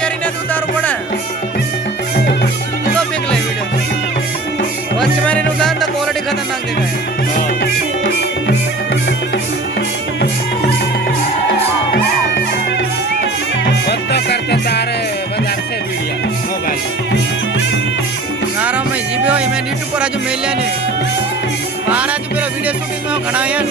વિચારીને જ ઉતારવું પડે. તો પીક લે વિડીયો વચમાં ઉતાર તો ક્વોલિટી ખતરનાક દેખાય. બધો કરતો તારે વધારશે વિડીયો મોબાઈલ નારા મેં જીબે હોય મેં યુટ્યુબ પર હજુ મેલ્યા ને બહાર હજુ પેલા વિડીયો શૂટિંગમાં ઘણા યાર